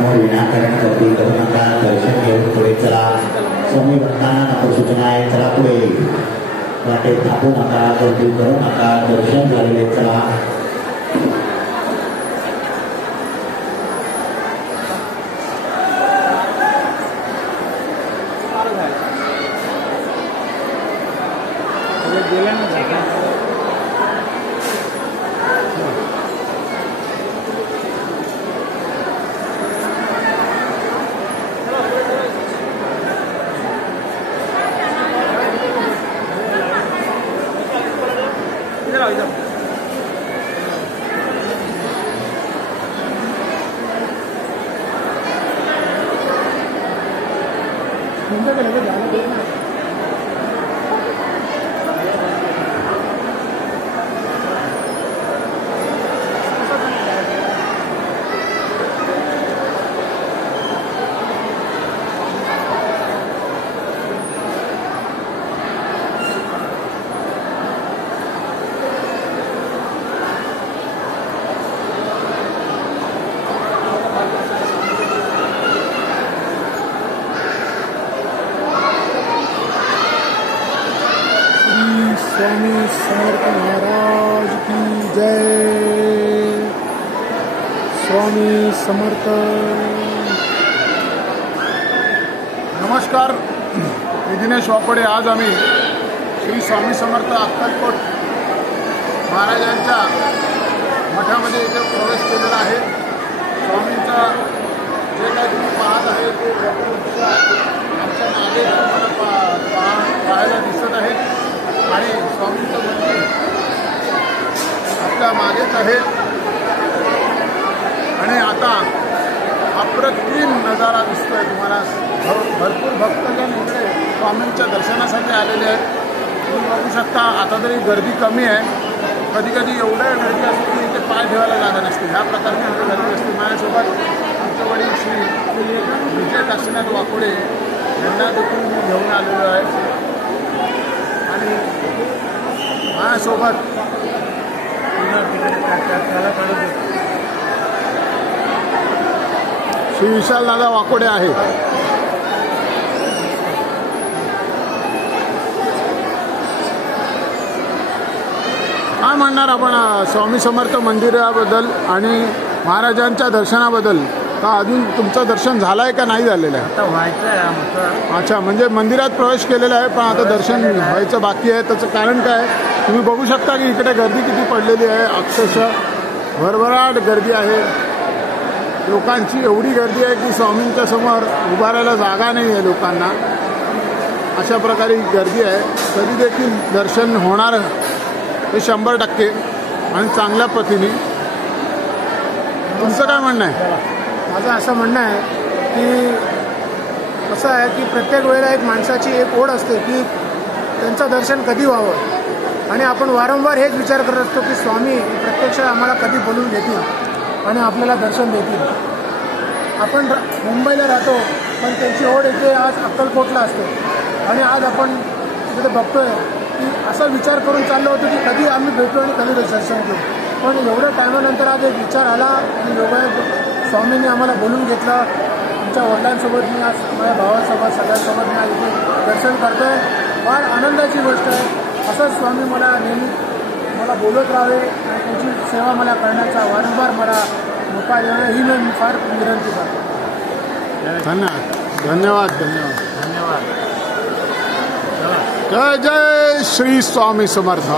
समोर विनाकारण गर्दी करू नका, दर्शन घेऊन पुढे चला. स्वामी भक्तांना नको सूचना आहे, चला पुढे. वाटेत थांबू नका, गर्दी करू नका, दर्शन झालेले चला. स्वामी समर्थ महाराज की जय. स्वामी समर्थ. नमस्कार, मी दिनेश वाकोडे. आज आम्ही श्री स्वामी समर्थ अक्कलकोट महाराजांच्या मठामध्ये इथे प्रवेश केलेला आहे. स्वामींचा जे काही तुम्ही पाहत आहे ते आमच्या मागे पाहायला दिसत आहे आणि स्वामींचं मंदिर आपल्या मागेच आहे. आणि आता अप्रतिम नजारा दिसतोय तुम्हाला. भरपूर भक्तजन इकडे स्वामींच्या दर्शनासाठी आलेले आहेत. तुम्ही बघू शकता. आता तरी गर्दी कमी आहे. कधी कधी एवढं गर्दी असते की इथे पाय ठेवायला जागा नसते. ह्या प्रकारची इथे गर्दी असते. माझ्यासोबत आमचे वडील श्री विजय काशीनाथ वाकोडे यांना देखील मी घेऊन आलेलो आहे. आणि माझ्यासोबत श्री विशाल दादा वाकोडे आहे. काय म्हणणार आपण स्वामी समर्थ मंदिराबद्दल आणि महाराजांच्या दर्शनाबद्दल? का अजून तुमचं दर्शन झालं आहे का नाही झालेलं आहे? आता व्हायचं आहे. अच्छा, म्हणजे मंदिरात प्रवेश केलेला आहे पण आता दर्शन व्हायचं बाकी आहे. त्याचं कारण काय? तुम्ही बघू शकता की इकडे गर्दी किती पडलेली आहे. अक्षरशः भरभराट गर्दी आहे. लोकांची एवढी गर्दी आहे की स्वामींच्या समोर उभारायला जागा नाही आहे लोकांना. अशा प्रकारे गर्दी आहे. तरी देखील दर्शन होणार हे 100% आणि चांगल्या पद्धतीने. तुमचं काय म्हणणं आहे? माझं असं म्हणणं आहे की कसं आहे की प्रत्येक वेळेला एक माणसाची एक ओढ असते की त्यांचं दर्शन कधी व्हावं. आणि आपण वारंवार हेच विचार करत असतो की स्वामी प्रत्यक्ष आम्हाला कधी बोलून घेतील आणि आपल्याला दर्शन देतील. आपण मुंबईला राहतो पण त्यांची ओढ इथे आज अक्कलकोटला असते. आणि आज आपण तिथे बघतोय की असा विचार करून चाललो होतो की कधी आम्ही भेटू आणि कधी दर्शन घेऊ. पण एवढ्या टायमानंतर आज एक विचार आला आणि योगायोग स्वामींनी आम्हाला बोलून घेतलं. आमच्या वडिलांसोबत मी आज माझ्या भावासोबत सगळ्यांसोबत मी आज इथे दर्शन करतो आहे. फार आनंदाची गोष्ट आहे. असंच स्वामी मला नेहमी मला बोलत राहावे आणि त्यांची सेवा मला करण्याचा वारंवार मला मोका देणं ही मी फार विनंती करतो. धन्यवाद धन्यवाद धन्यवाद धन्यवाद. जय जय श्री स्वामी समर्थ.